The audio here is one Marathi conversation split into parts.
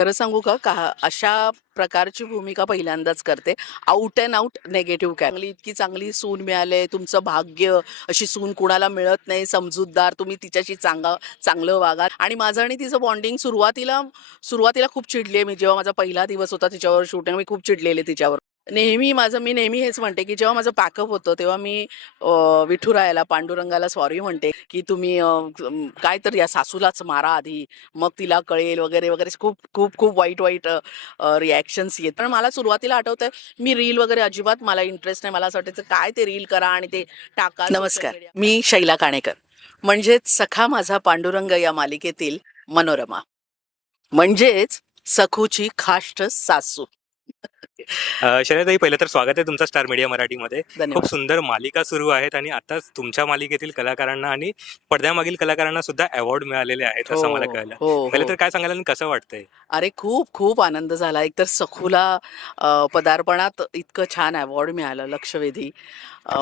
खरं सांगू का का अशा प्रकारची भूमिका पहिल्यांदाच करते. आउट अँड आउट निगेटिव्ह चांगली इतकी चांगली सून मिळाले, तुमचं भाग्य. अशी सून कुणाला मिळत नाही, समजूतदार. तुम्ही तिच्याशी चांगलं वागा. आणि माझं आणि तिचं बॉन्डिंग सुरुवातीला सुरुवातीला खूप चिडले मी. जेव्हा माझा पहिला दिवस होता तिच्यावर शूटिंग, मी खूप चिडलेले तिच्यावर. मी नेहमी हेच म्हणते, की जेव्हा माझं पॅकअप होतं तेव्हा मी विठुरायाला, पांडुरंगाला सॉरी म्हणते, की तुम्ही काय तर या सासूलाच मारा आधी, मग तिला कळेल वगैरे वगैरे. खूप खूप खूप वाईट वाईट रिॲक्शन्स येत. पण मला सुरुवातीला आठवतंय, मी रील वगैरे अजिबात मला इंटरेस्ट नाही. मला असं वाटायचं काय ते रील करा आणि ते टाका. नमस्कार, मी शैला काणेकर, म्हणजेच सखा माझा पांडुरंग या मालिकेतील मनोरमा, म्हणजेच सखूची खाष्ट सासू. शैलाताई, पहिलं तर स्वागत आहे तुमचं स्टार मीडिया मराठीमध्ये. खूप धन्यवाद. सुंदर मालिका सुरू आहेत आणि आताच तुमच्या मालिकेतील कलाकारांना आणि पडद्यामागील कलाकारांना सुद्धा अवॉर्ड मिळालेले आहेत हो असं मला कळलं. हो पहिलं हो. तर काय सांगाल आणि कसं वाटतंय? अरे खूप खूप आनंद झाला. एकतर सखूला पदार्पणात इतकं छान अवॉर्ड मिळालं, लक्षवेधी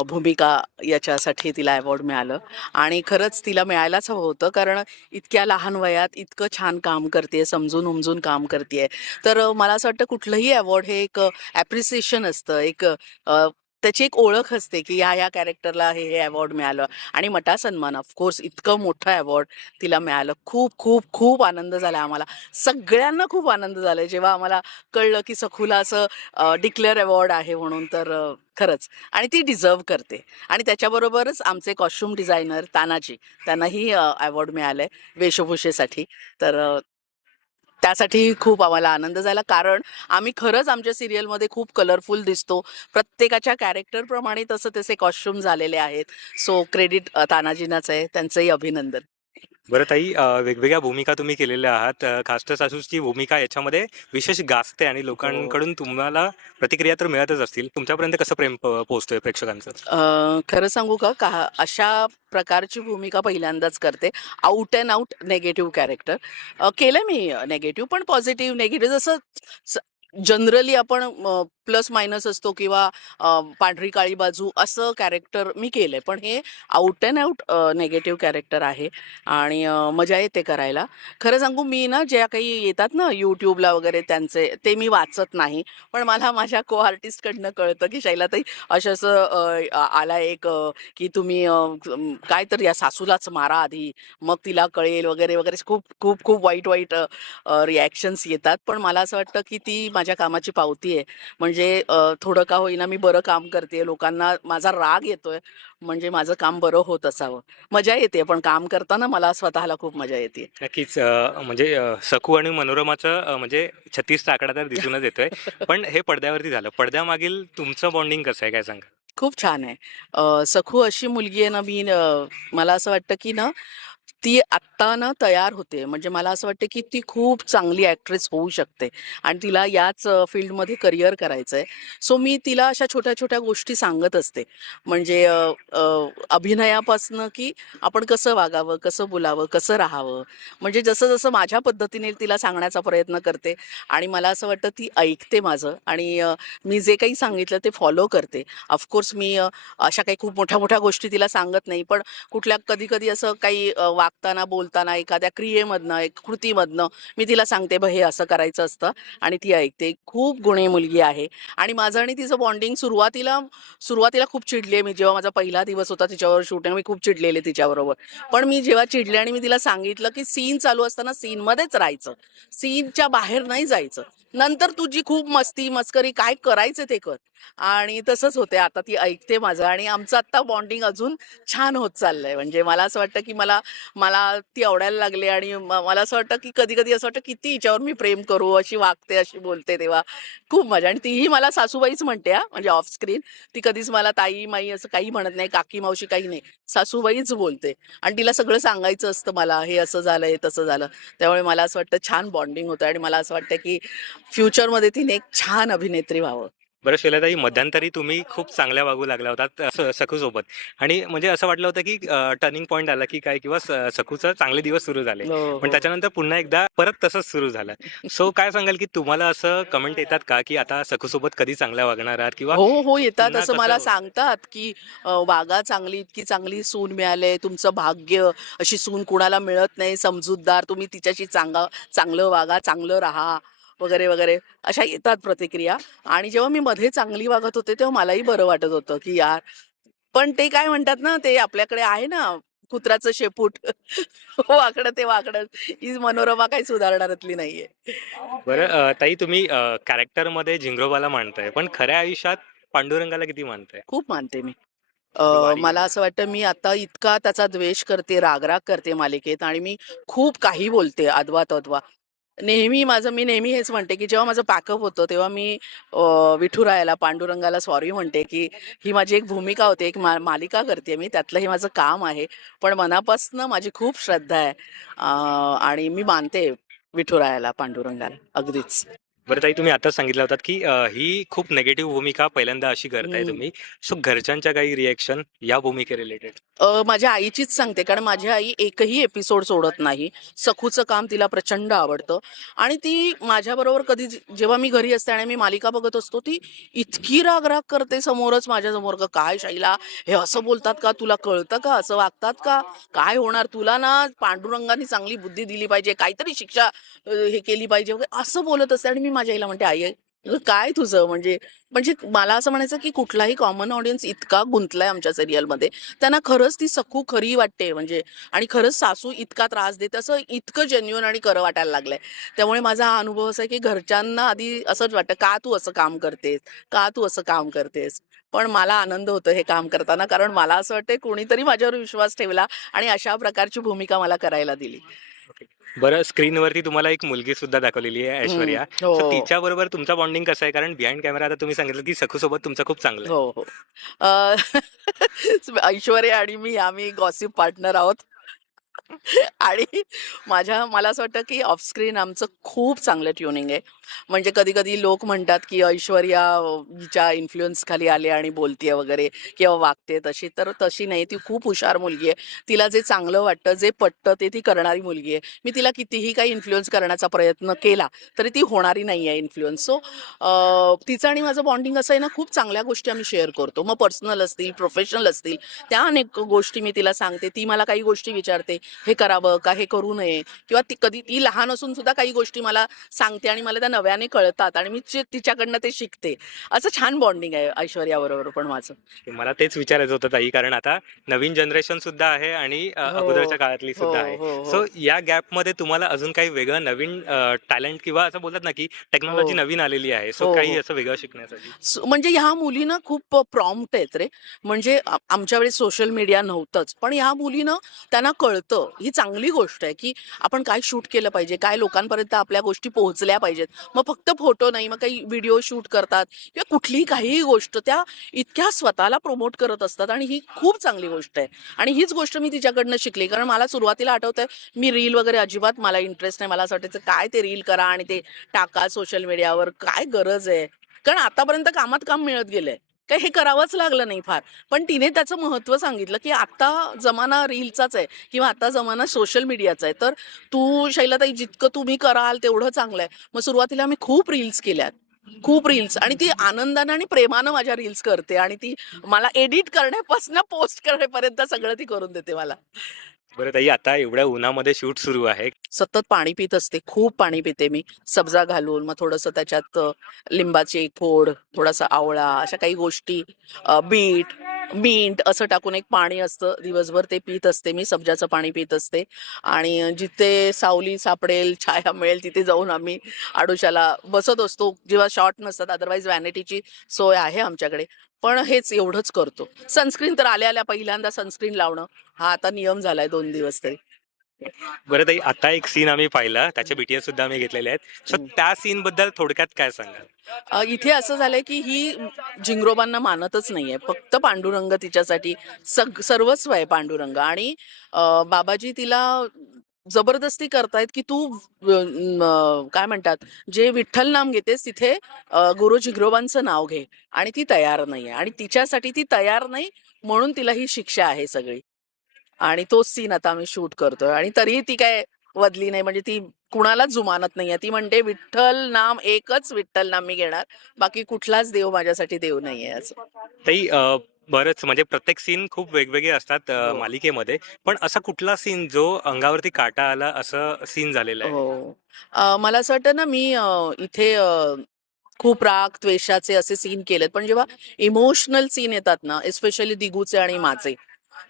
भूमिका याच्यासाठी तिला अवॉर्ड मिळालं. आणि खरंच तिला मिळायलाच हवं होतं, कारण इतक्या लहान वयात इतकं छान काम करते, समजून उमजून काम करते. तर मला असं वाटतं कुठलंही अवॉर्ड हे एक ॲप्रिसिएशन असतं, एक त्याची एक ओळख असते, की ह्या कॅरेक्टरला हे हे अवॉर्ड मिळालं. आणि मटा सन्मान, ऑफकोर्स इतकं मोठं अवॉर्ड तिला मिळालं. खूप खूप खूप आनंद झाला आम्हाला सगळ्यांना. खूप आनंद झाला जेव्हा आम्हाला कळलं की सखूला असं डिक्लेअर अवॉर्ड आहे म्हणून. तर खरंच, आणि ती डिझर्व करते. आणि त्याच्याबरोबरच आमचे कॉस्ट्युम डिझायनर तानाजी, त्यांनाही अवॉर्ड मिळालं आहे वेशभूषेसाठी. तर त्यासाठी खूप आम्हाला आनंद झाला, कारण आम्ही खरंच आमच्या सिरियलमध्ये खूप कलरफुल दिसतो. प्रत्येकाच्या कॅरेक्टरप्रमाणे तसं तसे कॉस्ट्युम झालेले आहेत. सो क्रेडिट तानाजींनाच आहे, त्यांचंही अभिनंदन. बरं ताई, वेगवेगळ्या भूमिका तुम्ही केलेल्या आहात. खाष्ट सासूची भूमिका याच्यामध्ये विशेष गाजते आणि हो. लोकांकडून तुम्हाला प्रतिक्रिया तर मिळतच असतील. तुमच्यापर्यंत कसं प्रेम पोहोचतोय प्रेक्षकांचं? खरं सांगू का का अशा प्रकारची भूमिका पहिल्यांदाच करते. Out and out negative character केलं मी. निगेटिव्ह पण पॉझिटिव्ह निगेटिव्ह, जसं जनरली आपण प्लस मायनस असतो, किंवा पांढरी काळी बाजू असं कॅरेक्टर मी केलंय. पण हे out and out negative character आहे. आणि मजा येते करायला. खरं सांगू, मी ना ज्या काही येतात ना यूट्यूबला वगैरे, त्यांचे ते मी वाचत नाही. पण मला माझ्या को आर्टिस्टकडनं कळतं, की शैलाताई असं असं आला एक की तुम्ही काय तर या सासूलाच मारा आधी, मग तिला कळेल वगैरे वगैरे. खूप खूप खूप वाईट वाईट रिॲक्शन्स येतात. पण मला असं वाटतं की ती माझ्या कामाची पावती आहे. म्हणजे थोडं का होईना मी बरं काम करते, लोकांना माझा राग येतोय, म्हणजे माझं काम बरं होत असावं. मजा येते, पण काम करताना मला स्वतःला खूप मजा येते. नक्कीच. म्हणजे सखू आणि मनोरमाचं म्हणजे 36चा आकडा तर दिसूनच येतोय. पण हे पडद्यावरती झालं. पडद्यामागील तुमचं बॉन्डिंग कसं आहे, काय सांगाल? खूप छान आहे. सखू अशी मुलगी आहे ना, मला असं वाटतं की ना, ती आत्ता ना तयार होते. म्हणजे मला असं वाटतं की ती खूप चांगली ॲक्ट्रेस होऊ शकते, आणि तिला याच फील्डमध्ये करिअर करायचं आहे. सो मी तिला अशा छोट्या-छोट्या गोष्टी सांगत असते. म्हणजे अ, अ, अभिनयापासनं, की आपण कसं वागावं, कसं बोलावं, कसं राहावं. म्हणजे जसं-जसं माझ्या पद्धतीने तिला सांगण्याचा प्रयत्न करते. आणि मला असं वाटतं ती ऐकते माझं. आणि मी जे काही सांगितलं ते फॉलो करते. ऑफकोर्स मी अशा काही खूप मोठ्या-मोठ्या गोष्टी तिला सांगत नाही. पण कुठल्या कधी-कधी असं काही वागताना, बोलताना, एखाद्या क्रियेमधनं, एक कृतीमधनं मी तिला सांगते, हे असं करायचं असतं." आणि ती ऐकते. खूप गुणी मुलगी आहे. आणि माझं आणि तिचं बॉन्डिंग सुरुवातीला सुरुवातीला खूप चिडले मी. जेव्हा माझा पहिला दिवस होता तिच्यावर शूटिंग, मी खूप चिडलेले तिच्याबरोबर. पण मी जेव्हा चिडले आणि मी तिला सांगितलं, की सीन चालू असताना सीनमध्येच राहायचं. सीनच्या बाहेर नाही जायचं. नंतर तुझी खूप मस्ती, मस्करी काय करायचं ते कर. आणि तसंच होते. आता ती ऐकते माझं, आणि आमचं आत्ता बॉन्डिंग अजून छान होत चाललंय. म्हणजे मला असं वाटतं, की मला मला ती आवडायला लागली. आणि मला असं वाटतं, की कधी-कधी असं वाटतं किती हिच्यावर मी प्रेम करू, अशी वागते, अशी बोलते तेव्हा खूप मजा. आणि तीही मला सासूबाईच म्हणते हां, म्हणजे ऑफ स्क्रीन. ती कधीच मला ताई, माई असं काही म्हणत नाही, काकी, मावशी काही नाही. सासूबाईच बोलते. आणि तिला सगळं सांगायचं असतं मला, हे असं झालं, हे तसं झालं. त्यामुळे मला असं वाटतं छान बॉन्डिंग होतं, आणि मला असं वाटतं, की फ्युचरमध्ये तिने एक छान अभिनेत्री व्हावं. बरं शैलाताई, मध्यंतरी तुम्ही खूप चांगल्या वागू लागला होतात सखूसोबत आणि म्हणजे असं वाटलं होतं की टर्निंग पॉईंट आला की काय किंवा सखूचं चांगले दिवस सुरू झाले. हो, पण हो. त्याच्यानंतर पुन्हा एकदा परत तसंच सुरू झालं. सो काय सांगाल की तुम्हाला असं कमेंट येतात का की आता सखूसोबत कधी चांगल्या वागणार आहात किंवा हो, हो, येतात. पुन्हा असं मला कसं? सांगतात, की "वागा चांगली, इतकी चांगली सून मिळाली तुमचं भाग्य. अशी सून कुणाला मिळत नाही, समजूतदार. तुम्ही तिच्याशी चांगलं वागा, चांगलं राहा." वगैरे, वगैरे अशा येतात प्रतिक्रिया. आणि जेव्हा मी मध्ये चांगली वागत होते, तेव्हा मलाही बरं वाटत होतं, की यार पण ते काय म्हणतात ना, ते आपल्याकडे आहे ना, कुत्र्याचं शेपूट. वाकडं ते वाकडं. ही मनोरमा काही सुधारणाऱ्यातली नाहीये. बरं ताई, तुम्ही कॅरेक्टरमध्ये झिंग्रोबाला मानताय, पण खऱ्या आयुष्यात पांडुरंगाला किती मानताय? खूप मानते मी. म्हणजे वारी मला असं वाटतं मी आता इतका त्याचा द्वेष करते, राग-राग करते मालिकेत आणि मी खूप काही बोलते अधवा-तधवा. मी नेहमी हेच म्हणते, की जेव्हा माझं पॅकअप होतं, तेव्हा मी अ, विठुरायाला, पांडुरंगाला सॉरी म्हणते, की ही माझी एक भूमिका होती, एक मालिका करते मी, त्यातलं हे माझं काम आहे. पण मनापासनं माझी खूप श्रद्धा आहे आणि मी मानते विठुरायाला, पांडुरंगाला अगदीच. बरं ताई, तुम्ही आताच सांगितलं होतात की ही खूप निगेटिव्ह भूमिका पहिल्यांदा अशी करताय हं. तुम्ही. सो घरच्यांच्या काही रिएक्शन या भूमिके रिलेटेड? माझ्या आईचीच सांगते कारण माझी आई एकही एपिसोड सोडत नाही. सखूचं काम तिला प्रचंड आवडतं आणि ती माझ्याबरोबर कधी जेव्हा मी घरी असते आणि मी मालिका बघत असतो, ती इतकी राग-राग करते समोरच माझ्यासमोर, "का काय शैला, हे असं बोलतात का? तुला कळतं का? असं वागतात का? काय होणार? तुला ना पांडुरंगाने चांगली बुद्धी दिली पाहिजे, काहीतरी शिक्षा हे केली पाहिजे" वगैरे असं बोलत असते आणि मी माझ्या आईला म्हणते, "आई, अगं काय तुझं?" म्हणजे म्हणजे मला असं म्हणायचं की कुठलाही कॉमन ऑडियन्स इतका गुंतलाय आमच्या सीरियलमध्ये त्यांना खरंच ती सखू खरी वाटते म्हणजे आणि खरंच सासू इतका त्रास देते असं इतकं जेन्युइन आणि खरं वाटायला लागलंय. त्यामुळे माझा हा अनुभव असा आहे की घरच्यांना आधी असंच वाटतं, "का तू असं काम करतेस? का तू असं काम करतेस?" पण मला आनंद होतो हे काम करताना कारण मला असं वाटतंय कोणीतरी माझ्यावर विश्वास ठेवला आणि अशा प्रकारची भूमिका मला करायला दिली. ओके. बरं, स्क्रीनवरती तुम्हाला एक मुलगी सुद्धा दाखवलेली आहे, हं. ऐश्वर्या. सो हो. तिच्याबरोबर तुमचा बॉन्डिंग कसं आहे? कारण बिहाइंड कॅमेरा आता तुम्ही सांगितलं की सखूसोबत तुमचं खूप चांगलं आहे. हो, हो. अ, ऐश्वर्या आणि मी आम्ही गॉसिप पार्टनर आहोत. आणि मला असं वाटतं, की ऑफ स्क्रीन आमचं खूप चांगलं ट्युनिंग आहे. म्हणजे कधी-कधी लोक म्हणतात, की ऐश्वर्या हिच्या इन्फ्लुअन्स खाली आली आणि बोलतीये वगैरे किंवा वागते तशी. तर तशी नाही. ती खूप हुशार मुलगी आहे. तिला जे चांगलं वाटतं, जे पटतं ते ती करणारी मुलगी आहे. मी तिला कितीही काही इन्फ्लुअन्स करण्याचा प्रयत्न केला, तरी ती होणारी नाहीये इन्फ्लुअन्स. सो तिचं आणि माझं बॉन्डिंग असं आहे ना, खूप चांगल्या गोष्टी आम्ही शेअर करतो. मग पर्सनल असतील, प्रोफेशनल असतील, त्या अनेक गोष्टी मी तिला सांगते. ती मला काही गोष्टी विचारते, हे करावं का हे करू नये किंवा कधी ती लहान असून सुद्धा काही गोष्टी मला सांगते आणि मला त्या नव्याने कळतात आणि मी तिच्याकडनं ते शिकते. असं छान बॉन्डिंग आहे ऐश्वर्याबरोबर पण माझं. मला तेच विचारायचं होतं ताई, कारण आता नवीन जनरेशन सुद्धा आहे आणि हो, अगोदरच्या काळातली हो, सुद्धा आहे. हो, सो हो, या गॅपमध्ये तुम्हाला अजून काही वेगळं नवीन टॅलेंट किंवा असं बोलतात ना, की हो, टेक्नॉलॉजी नवीन आलेली आहे. सो हो, काही हो. असं वेगळं शिकण्यासाठी? म्हणजे ह्या मुली ना खूप प्रॉम्प्ट आहेत रे. म्हणजे आमच्या वेळेस सोशल मीडिया नव्हतंच. पण ह्या मुलीनं त्यांना कळतं. ही चांगली गोष्ट आहे, की आपण काय शूट केलं पाहिजे, काय लोकांपर्यंत आपल्या गोष्टी पोहोचल्या पाहिजेत. मग फक्त फोटो नाही, मग काही व्हिडिओ शूट करतात किंवा कुठलीही काहीही गोष्ट त्या इतक्या स्वतःला प्रमोट करत असतात आणि ही खूप चांगली गोष्ट आहे. आणि हीच गोष्ट मी तिच्याकडनं शिकली. कारण मला सुरुवातीला आठवतंय, मी रील वगैरे अजिबात मला इंटरेस्ट नाही. मला असं वाटायचं काय ते रील करा आणि ते टाका सोशल मीडियावर. काय गरज आहे? कारण आतापर्यंत कामात काम मिळत गेलंय. काही हे करावंच लागलं नाही फार. पण तिने त्याचं महत्त्व सांगितलं, की आता जमाना रीलचाच आहे किंवा आता जमाना सोशल मीडियाचा आहे. तर तू शैलाताई जितकं तुम्ही कराल तेवढं चांगलं आहे. मग सुरुवातीला आम्ही खूप रील्स केल्यात. खूप रील्स आणि ती आनंदानं आणि प्रेमानं माझ्या रील्स करते आणि ती मला एडिट करण्यापासून पोस्ट करण्यापर्यंत सगळं ती करून देते मला. बरं ताई, आता एवढ्या उन्हामध्ये शूट सुरू आहे. सतत पाणी पीत असते. खूप पाणी पिते मी. सब्जा घालून, मग थोडंसं त्याच्यात लिंबाची एक फोड, थोडासा आवळा, अशा काही गोष्टी, बीट, मिंट असं टाकून एक पाणी असतं. दिवसभर ते पीत असते मी. सब्जाचं पाणी पीत असते आणि जिथे सावली सापडेल, छाया मिळेल तिथे जाऊन आम्ही आडोशाला बसत असतो. जेव्हा शॉट नसतात, अदरवाईज व्हॅनिटीची सोय आहे आमच्याकडे. पण हेच एवढंच करतो. सनस्क्रीन तर आल्या-आल्या पहिल्यांदा सनस्क्रीन लावणं, हा आता नियम झालाय 2 दिवस तरी. बरं ताई, आता एक सीन आम्ही पाहिला, त्याचे BTS सुद्धा आम्ही घेतलेले आहेत. सो त्या सीन बद्दल थोडक्यात काय सांगाल? इथे असं झालंय की ही झिंग्रोबांना मानतच नाहीये. फक्त पांडुरंग तिच्यासाठी सर्वस्व आहे पांडुरंग आणि बाबाजी तिला जबरदस्ती करतायत की तू काय म्हणतात, जे विठ्ठल नाम घेतेस तिथे गुरु जिग्रोबांचं नाव घे, आणि ती तयार नाहीये, आणि तिच्यासाठी ती तयार नाही म्हणून तिला ही शिक्षा आहे सगळी. आणि तोच सीन आता आम्ही शूट करतोय, आणि तरीही ती काय बदली नाही, म्हणजे ती कुणालाच जुमानत नाहीये. ती म्हणते विठ्ठल नाम, एकच विठ्ठल नाम मी घेणार, बाकी कुठलाच देव माझ्यासाठी देव नाहीये असं. ताई बरंच म्हणजे प्रत्येक सीन खूप वेगवेगळे असतात हो. मालिकेमध्ये. पण असा कुठला सीन जो अंगावरती काटा आला असं सीन झालेलं आहे? हो. मला असं वाटतं ना, मी इथे खूप राग, द्वेषाचे असे सीन केलेत. पण जेव्हा इमोशनल सीन येतात ना, एस्पेशली दिगूचे आणि माझे,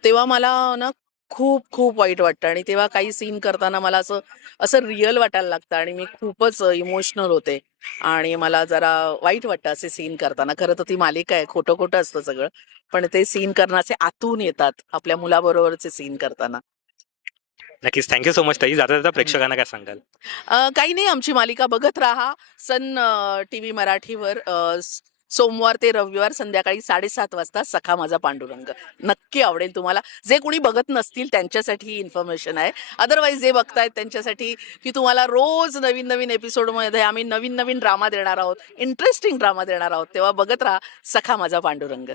तेव्हा मला ना खूप खूप वाईट वाटतं, आणि तेव्हा काही सीन करताना मला असं असं रिअल वाटायला लागतं, आणि मी खूपच इमोशनल होते, आणि मला जरा वाईट वाटतं असे सीन करताना. खरं तर ती मालिका आहे, खोटं खोटं असतं सगळं, पण ते सीन करण्याचे आतून येतात आपल्या मुलाबरोबरचे सीन करताना. नक्कीच. थँक सो मच ताई. जाता जाता प्रेक्षकांना काय सांगाल? काही नाही, आमची मालिका बघत राहा. सन टीव्ही मराठीवर सोमवार ते रविवार संध्याकाळी 7:30 वाजता सखा माझा पांडुरंग. नक्की आवडेल तुम्हाला. जे कोणी बघत नसतील त्यांच्यासाठी ही इन्फॉर्मेशन आहे. अदरवाईज जे बघतायत त्यांच्यासाठी, की तुम्हाला रोज नवीन-नवीन एपिसोडमध्ये आम्ही नवीन-नवीन ड्रामा देणार आहोत. इंटरेस्टिंग ड्रामा देणार आहोत. तेव्हा बघत राहा सखा माझा पांडुरंग.